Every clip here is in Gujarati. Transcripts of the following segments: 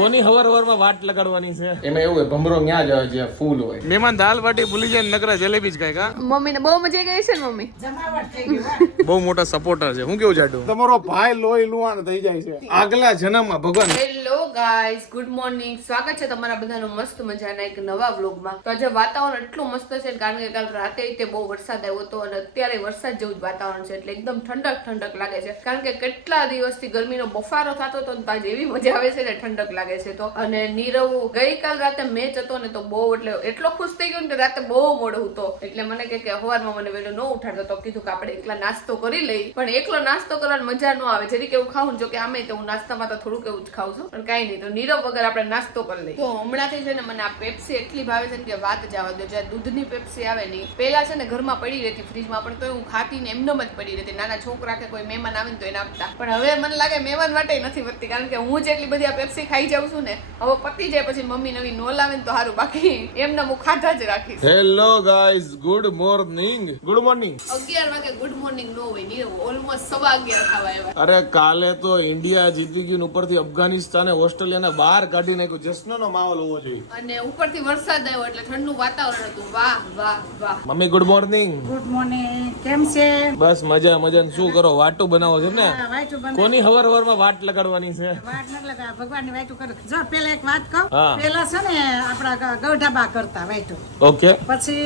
કોની હવાર વાટ લગાડવાની છે એમાં એવું હોય ભમરો ન્યા જ આવે જ્યાં ફૂલ હોય. મહેમાન દાલ બાટી ભૂલી જાય નકરા જલેબી જ ખાય કા. મમ્મીને બહુ મજા ગઈ છે ને મમ્મી. બહુ મોટા સપોર્ટર છે. હું કેવું જાડું તમારો ભાઈ લોહી લુહાણ થઈ જાય છે આગલા જન્મમાં ભગવાન. Hello guys, good morning. સ્વાગત છે તમારા બધાનું મસ્ત મજાના એક નવા વ્લોગમાં. તો આજે વાતાવરણ એટલું મસ્ત છે કારણ કે કાલ રાતે તે બહુ વરસાદ આવ્યો હતો અને અત્યારે વરસાદ જેવું જ વાતાવરણ છે એટલે એકદમ ઠંડક ઠંડક લાગે છે કારણ કે કેટલા દિવસથી ગરમીનો બફારો થતો હતો ને આજે એવી મજા આવે છે ને ઠંડક લાગે છે. તો અને નીરવ ગઈકાલ રાતે મેચ હતો ને તો બહુ એટલો ખુશ થઈ ગયો ને રાતે બહુ મોડો હતો એટલે મને કે સવારમાં મને વહેલો ન ઉઠાડતો તો કીધું કે આપણે એકલા નાસ્તો કરી લઈ. પણ એકલો નાસ્તો કરવાની મજા ન આવે જરી કેવું ખાવું જો કે આમે તો હું નાસ્તામાં તો થોડુંક એવું જ ખાઉં છું પણ કઈ નહીં. તો નીરવ વગર આપણે નાસ્તો કરી લઈએ. તો હમણાંથી છે ને મને આ પેપ્સી એટલી ભાવે છે કે વાત જવા દો. જ્યાં દૂધની પેપ્સી આવે ને પેલા છે ને ઘરમાં પડી રહેતી ફ્રીજમાં પણ તો હું ખાતી ને એમનેમ જ પડી રહેતી. નાના છોકરા કે કોઈ મહેમાન આવે ને તો એને આપતા. પણ હવે મને લાગે મહેમાન માટે નથી વધતી કારણ કે હું જેટલી બધી આ પેપ્સી ખાઈ જાઉં છું ને હવે પતી જાય પછી મમ્મી નવી નો લાવે ને તો સારું બાકી એમને હું ખાધા જ રાખીશ. Hello guys, good morning. Good morning. 11 વાગે ગુડ મોર્નિંગ નો હોય નીરવ ઓલમોસ્ટ 11:15 થવા આવ્યા. અરે કાલે તો ઇન્ડિયા જીતી ગયું ઉપરથી અફઘાનિસ્તાને ઓસ્ટ્રેલિયાને બહાર કાઢી નાખ્યું. જશ્નનો માહોલ હોવો જોઈએ અને ઉપરથી વરસાદ આવ્યો એટલે ઠંડુ વાતાવરણ હતું. વાહ વાહ વાહ. Mummy good morning. Good morning. કેમ છે? બસ મજા મજા. શું કરો? વાટું બનાવો છો ને? હા, વાઈટું બને. કોની હવારમાં વાટ લગાડવાની છે? વાટ ન લગા, ભગવાનની વાઈટું કરો. જો પેલા એક વાત કહું. હા. પેલા છે ને આપડા ગૌઢા કરતા વાઈટું. ઓકે પછી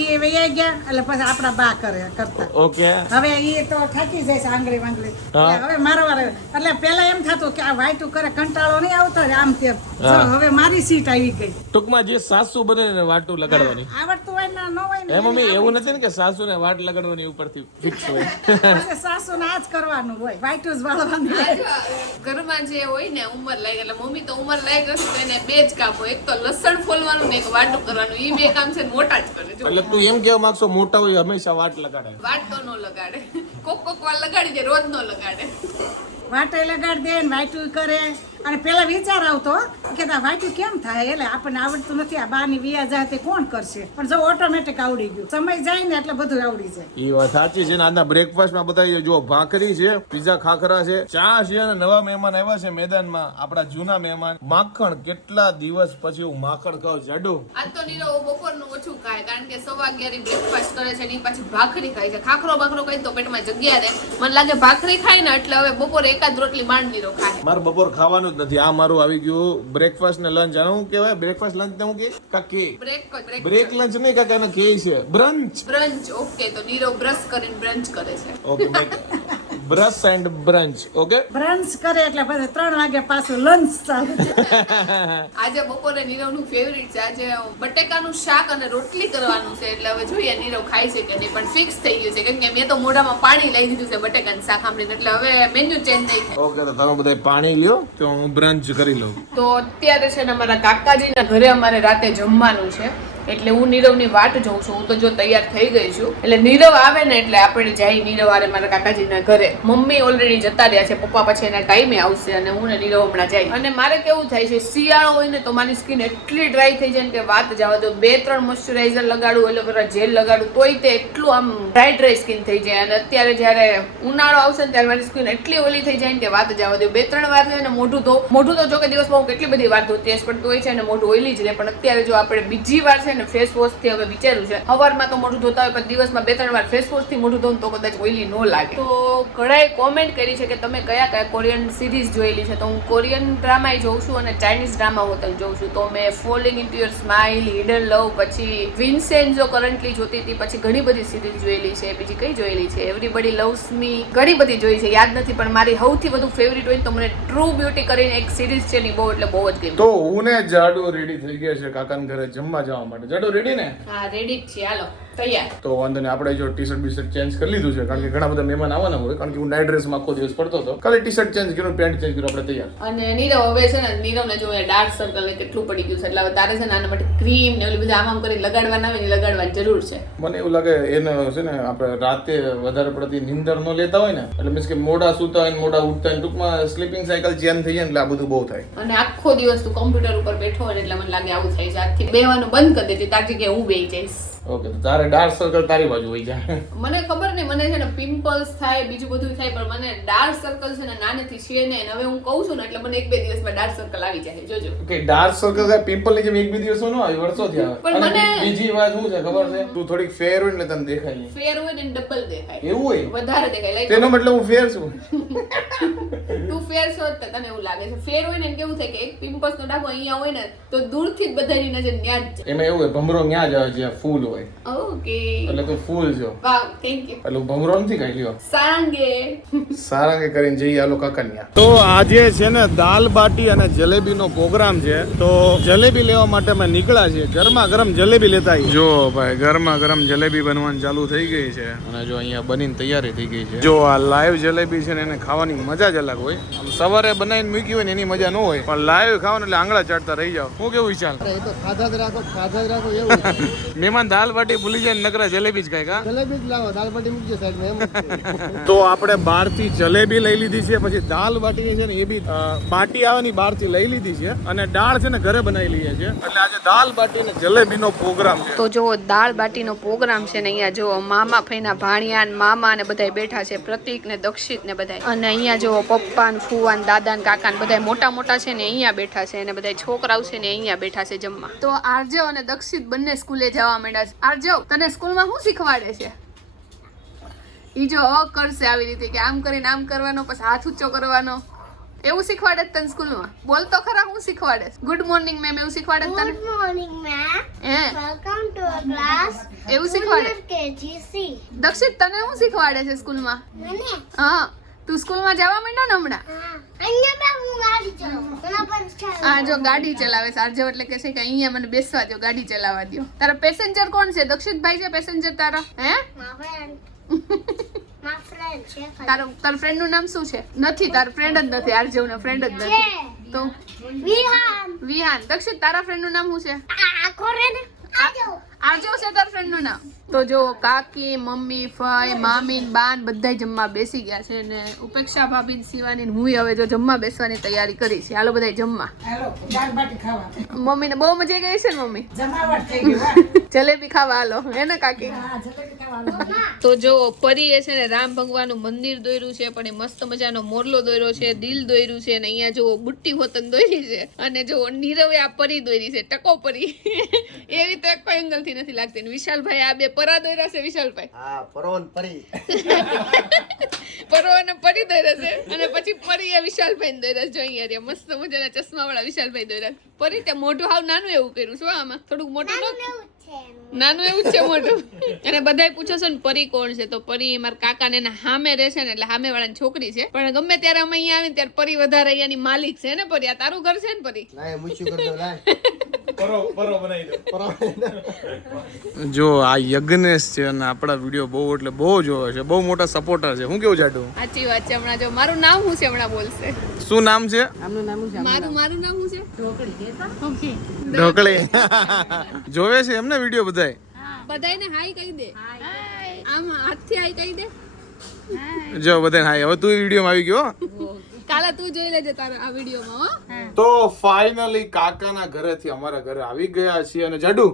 ઈ વૈયા ગયા એટલે પછી આપડા બા કરતા. ઓકે. હવે ઈ તો થાકી જાય છે આંગળી વાંગળી. હા. એટલે હવે મારો વાર એટલે પેલા એમ થતું કે આ વાઈટું કરે કંટાળો નહીં આવતો ને આમ તેમ. જો હવે મારી સીટ આવી ગઈ. ટૂંકમાં જે સાસુ બને ને વાટું લગાડવાની. આવડતું હોય ને ન હોય ને એ મમ્મી એવું નથી ને કે સાસુ ને વાટ લગાડવાની ઉપરથી ફિક્સ હોય. પછી સાસુ ને આજ કરવાનું હોય વાઈટું જ વાળવાનું હોય. ઘરમાં જે હોય ને ઉંમર લાયક એટલે મમ્મી તો ઉંમર લાયક હશે તો એને બે જ કામ હોય. એક તો લસણ ફોલવાનું ને એક વાટું કરવાનું. ઈ બે કામ છે ને મોટા જ કરે. જો એટલે તું એમ કેવા માંગશો મોટા હોય હંમેશા વાટ લગાડે? વાટ તો નો લગાડે. કોક વાર લગાડી દે, રોજ નો લગાડે. વાટે લગાડ દે ને વાઈટું કરે. અને પેલા વિચાર આવતો કે આ વાઈટું કેમ થાય એટલે આપણને આવડતું નથી આ બાની વિયા જાય તે કોણ કરશે પણ જો ઓટોમેટિક આવડી ગયું. સમય જાય ને એટલે બધું આવડી જાય. એ વાત સાચી છે ને. આજના બ્રેકફાસ્ટમાં બધા જો ભાખરી છે, પીઝા ખાખરા છે, ચા છે અને નવા મહેમાન આવ્યા છે મેદાનમાં આપણા જૂના મહેમાન. માખણ કેટલા દિવસ પછી હું માખણ ખાઉં જાડુ. આજ તો નીરવ બપોરનું ઓછું ખાય કારણ કે 11:15 બ્રેકફાસ્ટ કરે છે ને પાછી ભાખરી ખાય છે. ખાખરો બાખરો ખાય તો પેટમાં જગ્યા રહે. મને લાગે ભાખરી ખાય ને એટલે હવે બપોરે એકાદ રોટલી માંડ નીરવ ખાય. મારે બપોર ખાવાનું જ નથી. આ મારું આવી ગયું બ્રેકફાસ્ટ ને લંચ. આનું શું કહેવાય? બ્રેકફાસ્ટ લંચ ને હું કે બ્રેક લંચ નહીં કાકા એને કે છે બ્રંચ. બ્રંચ. ઓકે તો નીરવ બ્રશ કરીને બ્રંચ કરે છે. Okay brush and brunch. Okay brunch કરે એટલે પછી 3 વાગે પાછું લંચ ચાલુ. આજે બપોરે નીરવનું ફેવરિટ છે. આજે બટેકાનું શાક અને રોટલી કરવાનું છે એટલે હવે જોઈએ નીરવ ખાય છે કે નહીં પણ ફિક્સ થઈ ગયું છે કેમ કે મેં તો મોઢામાં પાણી લઈ દીધું છે બટેકાનું શાક સાંભળીને એટલે હવે મેન્યુ ચેન્જ નહીં થાય. ઓકે તો તમે બધા પાણી લ્યો તો હું બ્રંચ કરી લઉં. તો અત્યારે છે ને અમારા કાકાજીના ઘરે અમારે રાતે જમવાનું છે એટલે હું નીરવની વાટ જોઉં છું. હું તો જો તૈયાર થઈ ગઈ છું એટલે નીરવ આવે ને એટલે આપણે જઈ નીરવ આરે મારા કાકાજીના ઘરે. મમ્મી ઓલરેડી જતા રહ્યા છે, પપ્પા પછી એના ટાઈમે આવશે અને હું ને નીરવ હમણાં જાય. અને મારે કેવું થાય છે શિયાળો હોય ને તો મારી સ્કિન એટલી ડ્રાય થઈ જાય ને કે વાત જવા દો. 2-3 મોઇશ્ચરાઇઝર લગાડું, એલોવેરા જેલ લગાડું તોય તે એટલું આમ ડ્રાય સ્કિન થઈ જાય. અને અત્યારે જયારે ઉનાળો આવશે ને ત્યારે મારી સ્કિન એટલી ઓલી થઈ જાય ને કે વાત જવા દો. 2-3 વાર છે ને મોઢું તો જો કે દિવસમાં હું કેટલી બધી વાર ધોતી હશે પણ તોય છે ને મોઢું ઓઈલી જ રહે. પણ અત્યારે જો આપણે બીજી વાર છે ને ફેસ વોશ થી હવે વિચાર્યું છે સવારમાં તો મોઢું ધોતા હોય પણ દિવસમાં 2-3 વાર ફેસ વોશ થી મોઢું ધોવું તો કદાચ ઓઈલી ન લાગે. તો ઘણાએ કોમેન્ટ કરી છે કે તમે કયા કોરિયન સિરીઝ જોયેલી છે. તો હું કોરિયન ડ્રામા જોઉં છું અને ચાઇનીઝ ડ્રામા હોતલ જોઉં છું. તો મેં falling into your smile, hidden love, પછી વિન્સેન્ઝો કરન્ટલી જોતી હતી, પછી ઘણી બધી સિરીઝ જોયેલી છે. બીજી કઈ જોયેલી છે? એવરીબડી લવ્સ મી, ઘણી બધી જોઈ છે યાદ નથી પણ મારી સૌથી વધુ ફેવરિટ હોય તો મને ટ્રુ બ્યુટી કરીને એક સિરીઝ છે ને બહુ એટલે બહુ જ ગમી. તો હું ને જાડુ રેડી થઈ ગયા છે કાકાના ઘરે જમવા જવા માટે. જાડુ રેડી ને? હા રેડી જ છે. હાલો તૈયાર. તો વાંધો નહીં આપણે જો ટી-શર્ટ બીશર્ટ ચેન્જ કરી લીધું છે કારણ કે ઘણા બધા મહેમાન આવવાના હોય કારણ કે હું નાઇટ ડ્રેસમાં આખો દિવસ પડતો હતો. ખાલી ટી-શર્ટ ચેન્જ કર્યું, પેન્ટ ચેન્જ કર્યું, આપણે તૈયાર. અને નીરવ હવે છે ને નીરવને જો ડાર્ક સર્કલ કેટલું પડી ગયું છે એટલે હવે તારે છે ને આના માટે ક્રીમ ને ઓલી બધી આમ કરી લગાડવાના આવે ને લગાડવાની જરૂર છે. મને એવું લાગે એને છે ને આપણે રાતે વધારે પડતી નીંદર ન લેતા હોય ને એટલે મીન્સ કે મોડા સૂતા હોય ને મોડા ઉઠતા હોય ટૂંકમાં સ્લીપિંગ સાયકલ ચેન્જ થઈ જાય એટલે આ બધું બહુ થાય. અને આખો દિવસ તું કમ્પ્યુટર ઉપર બેઠો હોય એટલે મને લાગે આવું થાય છે. આજથી બેવાનું બંધ કરી દેજે તારી જગ્યાએ હું બેહી જઈશ. ઓકે તો તારે ડાર્ક સર્કલ તારી બાજુ હોય જાય. મને ખબર નહીં, મને છે ને પિમ્પલ્સ થાય, બીજું બધું થાય, પણ મને ડાર્ક સર્કલ છે ને નાનેથી છે ને. હવે હું કહું છું ને એટલે મને 1-2 દિવસમાં ડાર્ક સર્કલ આવી જાય, જોજો. કે ડાર્ક સર્કલ થાય પિમ્પલ ની જેમ 1-2 દિવસો નો આવે, વર્ષોથી આવે. પણ અને મને- બીજી વાત શું છે ખબર છે, તું થોડીક ફેર હોય ને એટલે તને દેખાય નહીં. ફેર હોય ને ડબલ દેખાય, એવું હોય? વધારે દેખાય. લાઈક તેનો મતલબ હું ફેર છું. તું ફેર છો તો તને એવું લાગે છે. ફેર હોય ને કેવું થાય કે એક પિમ્પલ્સ નો ડાઘો અહીંયા હોય ને તો દૂરથી જ બધાની નજર ન્યા જ એમાં એવું હોય ભમરો ન્યા જ આવે જ્યાં ફૂલ હોય, જાય. ઓકે, એટલે તું ફૂલ છો. વાવ, થેન્ક યુ. એટલે ભમરો નથી કઈ લ્યો. સાંગે સારા કે કરીને જઈએ આલો કાકનિયા. તો આજે છે ને દાલ બાટી અને જલેબીનો પ્રોગ્રામ છે, તો જલેબી લેવા માટે અમે નીકળ્યા છીએ. ગરમા ગરમ જલેબી લેતા આવીએ. જો ભાઈ ગરમા ગરમ જલેબી બનવાની ચાલુ થઈ ગઈ છે અને જો અહીંયા બનીને તૈયારી થઈ ગઈ છે. જો આ લાઈવ જલેબી છે ને એને ખાવાની મજા જ અલગ હોય. આમ સવારે બનાવીને મૂકી હોય ને એની મજા ન હોય, પણ લાઈવ ખાવાનું એટલે આંગળા ચાટતા રહી જાવ. શું કેવું વિચાર? ખાધા જ રાખો એવું છે. મહેમાન દાલ બાટી ભૂલી જાય નકરા જલેબી જ ખાય કા? જલેબી જ લાવો, દાળ બાટી મૂકજો સાઈડમાં એમ. તો આપણે બહારથી જલેબી લઈ લીધી છે, પછી દાલ બાટીની છે ને એ બી બાટી આવવાની બહારથી લઈ લીધી છે, અને દાળ છે ને ઘરે બનાવી લઈએ છે. એટલે આજે દાલ બાટી ને જલેબીનો પ્રોગ્રામ છે. તો જો દાળ બાટીનો પ્રોગ્રામ છે ને અહીંયા જો મામા ફઈના ભાણિયા ને મામા ને બધાય બેઠા છે, પ્રતિક ને દક્ષિત ને બધાય. અને અહીંયા જો પપ્પા ને ફુવા ને દાદા ને કાકા ને બધાય મોટા મોટા છે ને અહીંયા બેઠા છે, અને બધાય છોકરાઓ છે ને અહીંયા બેઠા છે જમવા. તો આરજવ અને દક્ષિત બંને સ્કૂલે જવા માંડ્યા છે. આરજવ, તને સ્કૂલમાં શું શીખવાડે છે? ઈ જો કરશે આવી રીતે કે આમ કરીને આમ કરવાનો, પછી હાથ ઊંચો કરવાનો, એવું શીખવાડે છે તને સ્કૂલમાં? બોલ તો ખરા, હું શીખવાડે? ગુડ મોર્નિંગ મેમ એવું શીખવાડે છે તને? Good morning, ma'am. હે, Welcome to our class. એવું શીખવાડે? KGC. દક્ષિત તને શું શીખવાડે છે સ્કૂલમાં? મને હા, તું સ્કૂલમાં જવા માંડ્યો ને હમણાં? અહીંયા બે હું ગાડી ચલાવું. મને પણ છે. હા, જો ગાડી ચલાવે છે આરજવ, એટલે કે છે કે અહીંયા મને બેસવા દો, ગાડી ચલાવવા દો. તારા પેસેન્જર કોણ છે? દક્ષિતભાઈ છે પેસેન્જર તારા? હે, My friend. My friend છે ખાલી. તારા ફ્રેન્ડ નું નામ શું છે? નથી, તારા ફ્રેન્ડ જ નથી. આરજવ નો ફ્રેન્ડ જ નથી. છે. તો વિહાન. વિહાન. દક્ષિત તારા ફ્રેન્ડ નું નામ શું છે? આખો રે ને. આજો. આરજવ છે તારા ફ્રેન્ડ નું નામ? તો જો કાકી, મમ્મી, ફઈ, મામી, બાન બધાય જમવા બેસી ગયા છે, ને ઉપેક્ષા ભાભી, શિવાની ને હું હવે જો જમવા બેસવાની તૈયારી કરી છે. હાલો બધાય જમવા. હાલો દાળ બાટી ખાવા. મમ્મીને બહુ મજા આવી ગઈ છે ને મમ્મી? જમાવટ થઈ ગઈ વાહ. જલેબી ખાવા હાલો, હે ને કાકી? હા જલેબી ખાવા. તો જો પરીએ છે ને રામ ભગવાનનું મંદિર દોર્યું છે, પણ એ મસ્ત મજાનો મોરલો દોર્યો છે, દિલ દોર્યું છે, અને અહીંયા જો બુટ્ટી હોતન દોરી છે, અને જો નીરવે આ પરી દોરી છે, ટકો પરી. એવી તો એક કોઈ એંગલ થી નથી લાગતી. ને વિશાલભાઈ આ બે પરા દોર્યા છે. વિશાલભાઈ હા, પરોન પરી. પરો અને પરી દોર્યા છે, અને પછી પરી એ વિશાલભાઈ ને દોર્યા છે. જો અહીંયા રહ્યા મસ્ત મજાના ચશ્મા વાળા વિશાલભાઈ દોર્યા. પરી તે મોઢું હાવ નાનું એવું કર્યું છે આમાં, થોડુંક મોટું ન એવું છે એનું. નાનું એવું જ છે મોટું. અને બધાય પૂછે છે ને પરી કોણ છે, તો પરી મારા કાકા ને એના હામે રહેશે ને, એટલે હામે વાળાની છોકરી છે. પણ ગમે ત્યારે અમે અહીંયા આવીને ત્યારે પરી વધારે અહીંયાની માલિક છે ને. પરી આ તારું ઘર છે ને પરી? લાય મૂછ્યું કરી દો લાય. જો આ યજ્ઞેશ છે અને આપણા વિડીયો બહુ એટલે બહુ જોવે છે, બહુ મોટા સપોર્ટર છે. હું કેવું જાડું? સાચી વાત છે. હમણાં જો મારું નામ શું છે હમણાં બોલશે. શું નામ છે? મારું નામ શું છે? ઢોકળી. જોવે છે એમને વિડીયો બધાય? બધાયને હાય કહી દે. આમ હાથથી હાય કહી દે. જો બધાને હાય. હવે તું વિડીયોમાં આવી ગયો. કાલે તું જોઈ લેજે તારા આ વિડીયોમાં. તો ફાઇનલી કાકાના ઘરેથી અમારા ઘરે આવી ગયા છીએ. અને જાડુ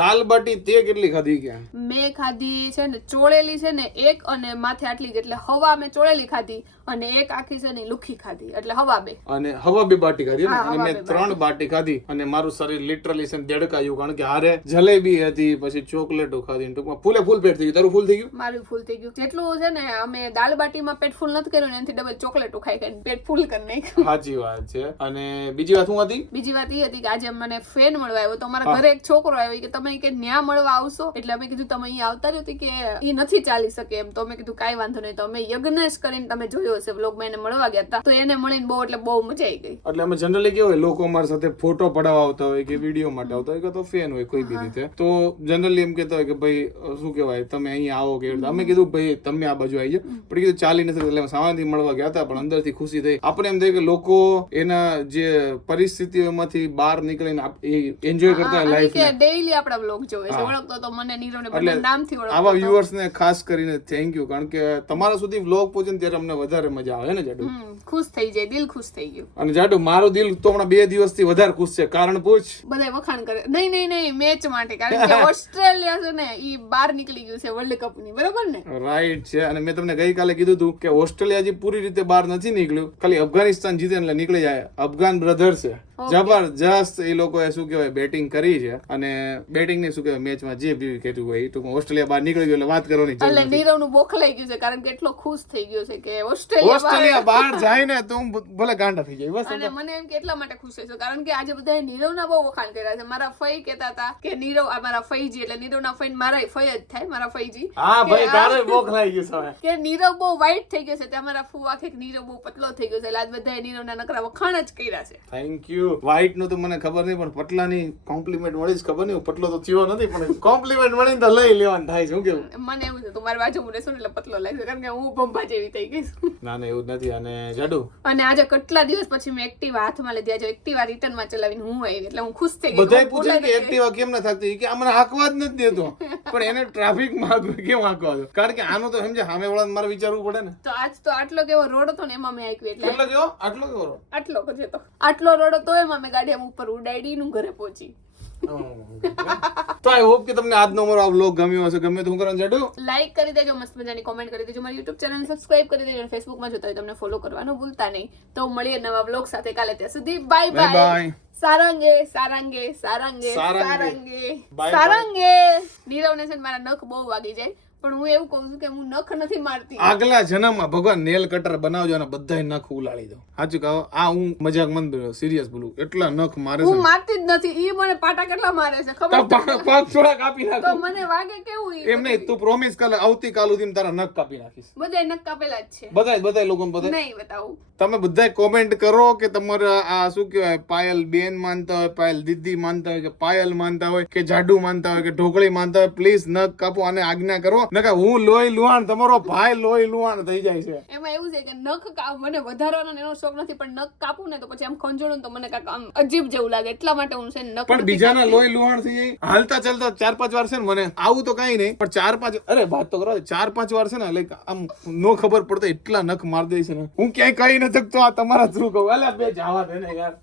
દાલ બાટી તે કેટલી ખાધી ક્યાં? મેં ખાધી છે ને ચોળેલી છે ને એક, અને માથે આટલી જ, એટલે હવા મેં ચોળેલી ખાધી, અને એક આખી છે ને લુખી ખાધી, એટલે હવા બે. અને હવા બે બાટી ખાધી ને, હા, અને હવા મેં બે 3 બાટી ખાધી. અને મારું શરીર લિટરલી છે ને દેડકાયું, કારણ કે હારે જલેબી હતી, પછી ચોકલેટો ખાધી, ટૂંકમાં ફૂલે ફૂલ પેટ થઈ ગયું. તારું ફૂલ થઈ ગયું? મારું ફૂલ થઈ ગયું. જેટલું છે ને અમે દાળ બાટીમાં પેટ ફૂલ નથી કર્યું ને, એનાથી ડબલ ચોકલેટો ખાઈ ખાઈને પેટ ફૂલ કરી નાખ્યું. સાચી વાત છે. અને બીજી વાત શું હતી? બીજી વાત એ હતી કે આજે મને ફ્રેન્ડ મળવા આવ્યો, તો અમારા ઘરે એક છોકરો આવ્યો કે તમે કે ન્યા મળવા આવશો, એટલે અમે કીધું તમે અહીંયા આવતા રહ્યો હતી કે એ નથી ચાલી શકે એમ. તો અમે કીધું કાંઈ વાંધો નહીં. તો અમે યજ્ઞેશ કરીને તમે જોયો હશે વ્લોગમાં, એને મળવા ગયા હતા, તો એને મળીને બહુ એટલે બહુ મજા આવી ગઈ. એટલે અમે જનરલી કેવું હોય, લોકો અમારી સાથે ફોટો પડાવવા આવતા હોય કે વિડીયો માટે આવતા હોય કે તો ફેન હોય કોઈ બી રીતે, તો જનરલી એમ કહેતા હોય કે ભાઈ શું કહેવાય તમે અહીંયા આવો કે. અમે કીધું ભાઈ તમે આ બાજુ આવી જાઓ, પણ કીધું ચાલી નથી. એટલે સામાનથી મળવા ગયા હતા, પણ અંદરથી ખુશી થઈ. આપણે એમ થાય કે લોકો એના જે પરિસ્થિતિઓમાંથી બહાર નીકળીને એન્જોય કરતા હોય લાઈફ. કે ડેઈલી આપણા વ્લોગ જોવે છે, ઓળખતો તો મને નીરવ ને બધા નામથી ઓળખતો. આવા વ્યુઅર્સ ને ખાસ કરીને થેન્ક યુ, કારણ કે તમારા સુધી વ્લોગ પહોંચે ને ત્યારે અમને વધારે વધારે મજા આવે ને જાડુ? ખુશ થઈ જાય, દિલ ખુશ થઈ ગયું. અને જાડુ મારું દિલ તો હમણાં 2 દિવસથી વધારે ખુશ છે. કારણ પૂછ. બધા વખાણ કરે. નહીં મેચ માટે, કારણ કે ઓસ્ટ્રેલિયા છે ને ઈ બહાર નીકળી ગયું છે વર્લ્ડ કપ ની, બરોબર ને? રાઈટ છે. અને મેં તમને ગઈકાલે કીધું હતું કે ઓસ્ટ્રેલિયા હજી પૂરી રીતે બહાર નથી નીકળ્યું, ખાલી અફઘાનિસ્તાન જીતે એટલે નીકળી જાય. અફઘાન બ્રધર છે, જબરજસ્ત એ લોકોએ શું કહેવાય બેટિંગ કરી છે. અને બેટિંગ ની શું કહેવાય મેચમાં જે બી કહેતું હોય ટૂંકમાં ઓસ્ટ્રેલિયા બહાર નીકળી ગયું એટલે વાત કરવાની જરૂર એટલે નથી. નીરવ નું બોખલાઈ ગયું છે, કારણ કે એટલો ખુશ થઈ ગયો છે કે ઓસ્ટ્રેલિયા બહાર જાય ને તો હું ભલે ગાંડા થઈ જાય બસ. અને મને એમ કે એટલા માટે ખુશ છે, કારણ કે આજે બધા નીરવના બહુ વખાણ કર્યા છે. મારા ફઈ કહેતા હતા કે નીરવ, આ મારા ફઈજી એટલે નીરવના ફઈ મારા ફઈ જ થાય, મારા ફઈજી. હા ભાઈ, તારે બોખલાઈ ગયું છે કે નીરવ બહુ વ્હાઈટ થઈ ગયો છે. ત્યાં મારા ફુવા કે નીરવ બહુ પતલો થઈ ગયો છે, એટલે આજ બધા નીરવના નકરા વખાણ જ કર્યા છે. Thank you. વ્હાઈટ નું તો મને ખબર નહીં, પણ પટલાની કોમ્પ્લિમેન્ટ મળી જ ખબર નહીં. હું પટલો તો થયો નથી, પણ કોમ્પ્લિમેન્ટ મળી તો લઈ લેવાનું થાય છે. શું કેવું? મને એવું છે તું મારી બાજુ રહેશો ને એટલે પતલો લાગશે, કારણ કે હું ભંભા જેવી થઈ ગઈ છું. ના એવું નથી. અને જાડુ, અને આજે કેટલા દિવસ પછી મેં એક્ટિવા હાથમાં લીધી. આજે એક્ટિવા રિટર્ન માં ચલાવીને હું આવી, એટલે હું ખુશ થઈ ગઈ. બધાય પૂછે કે એક્ટિવા કેમ ન થાકતી, કે આ મને હાંકવા જ નથી દેતો. પણ એને ટ્રાફિક માં કેમ હાંકવા દો? કારણ કે આનું તો સમજે સામે વાળાને મારે વિચારવું પડે ને. તો આજ તો આટલો કેવો રોડ હતો ને એમાં મેં હાંકવી, એટલે કેટલો કેવો? આટલો કેવો રોડ? આટલો છે તો આટલો રોડ હતો, એમાં મેં ગાડી આમ ઉપર ઉડાડી નું ઘરે પહોંચી. તો આઈ હોપ કે તમને આજનો મારો આ વ્લોગ ગમ્યો હશે. ગમે તો હું કરવાનું જાડુ? લાઈક કરી દેજો, મસ્ત મજાની કોમેન્ટ કરી દેજો, મારી યુટ્યુબ ચેનલ સબસ્ક્રાઇબ કરી દેજો, અને ફેસબુકમાં જોતા હોય તમને ફોલો કરવાનું ભૂલતા નહીં. તો મળીએ નવા વ્લોગ સાથે કાલે. ત્યાં સુધી બાય બાય. સારંગે સારંગે સારંગે સારંગે સારંગે. નીરવને છે ને મારા નખ બહુ વાગી જાય, પણ હું એવું કહું છું કે હું નખ નથી મારતી. આગલા જન્મમાં ભગવાન નેલ કટર બનાવજો અને બધાય નખ ઉલાડી દો. સાચું કહો, આ હું મજાક મન બોલ્યો, સિરિયસ બોલું. એટલા નખ મારે છે. હું મારતી જ નથી. ઈ મને પાટા કેટલા મારે છે ખબર? પગ થોડા કાપી નાખો. તો મને વાગે કેવું? ઈ એમ નહીં, તું પ્રોમિસ કર આવતીકાલ સુધી તારા નખ કાપી નાખીશ. બધાય નખ કાપેલા જ છે. બધાય લોકો બધાય. નહીં બતાવું. તમે બધાય કોમેન્ટ કરો કે તમારા આ શું કહેવાય પાયલ બેન માનતા હોય, પાયલ દીદી માનતા હોય, કે પાયલ માનતા હોય, કે જાડુ માનતા હોય, કે ઢોકળી માનતા હોય. પ્લીઝ નખ કાપો અને આજ્ઞા કરો. નકર હું લોહી લુહાણ, તમારો ભાઈ લોહી લુહાણ થઈ જાય છે. એમાં એવું છે કે નખ મને વધારવાનો એનો શોખ નથી, પણ નખ કાપું ને તો પછી આમ ખંજોળું તો મને કાંઈક આમ અજીબ જેવું લાગે, એટલા માટે હું છે નખ. પણ બીજાના લોહી લુહાણ થઈ જાય. હાલતા ચાલતા 4-5 વાર છે ને મને આવું તો કઈ નહીં, પણ 4-5 અરે વાત તો કરો 4-5 વાર છે ને લાઈક આમ નો ખબર પડતો એટલા નખ માર દે છે ને. હું ક્યાંય કહી નથી શકતો, આ તમારા થ્રુ કહું. અલા બે જવા દે ને યાર.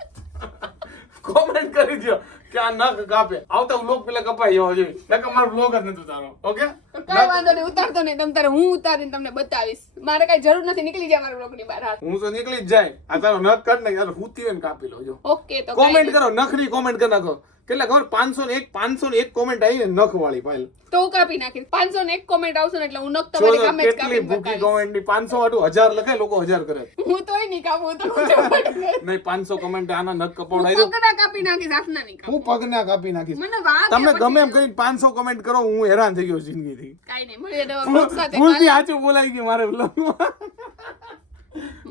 કોમેન્ટ કરી દો કે આ નખ કાપે. આવતા વ્લોગ પેલા કપાઈ જવા જોઈએ, નકર મારો વ્લોગ જ નથી ઉતારવાનો. ઓકે, કઈ વાંધો નહીં, ઉતારતો નહીં. તમ તારે હું ઉતારીને તમને બતાવીશ. મારે કઈ જરૂર નથી, નીકળી જાય મારા વ્લોગ ની બહાર. હું તો નીકળી જ જાય. આ તારો નખ કાઢ ને યાર, હુતી હોય ને કાપી લો જો. ઓકે, તો કોમેન્ટ કરો, નખની કોમેન્ટ કરી નાખો. કેટલા ખબર? 501 કોમેન્ટ આવી ને નખ વાળી ફાઇલ. તો હું કાપી નાખીશ. 501 કોમેન્ટ આવશે ને એટલે હું નખ તમારી સામે જ કેટલી કાપીને ભૂખી બતાવીશ. કોમેન્ટ ની 500 વાળું 1000 લખાય, લોકો 1000 કરે. હું તોય નહીં કાપું, તો હું જવાડું. નહીં 500 કોમેન્ટ આના નખ હું કપાવડાવી દો. પગના કાપી નાખીશ, હાથના નહીં કાપું. હું પગના કાપી નાખીશ. મને વાગે તમે પછી. ગમે એમ કરીને 500 કોમેન્ટ કરો, હું હેરાન થઈ ગયો જિંદગીથી. કાંઈ નહીં, મળીએ નવા vlog સાથે ભૂલથી કાલે. સાચું બોલાઈ ગયું મારે વ્લોગમાં.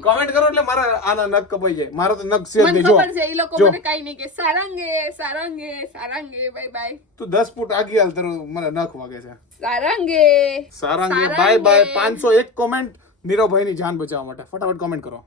કોમેન્ટ કરો એટલે મારા આના નખ કપાઈ જાય. મારો તો નખ છે મને જો. ખબર છે ઈ લોકો જો. મને કાંઈ નહીં કે સારંગે સારંગે સારંગે બાય બાય. તું 10 ફૂટ આગી હાલ, તારું મને નખ વાગે છે. સારંગે સારંગે બાય બાય. 501 કોમેન્ટ નીરવભાઈ ની જાન બચાવવા માટે ફટાફટ કોમેન્ટ કરો.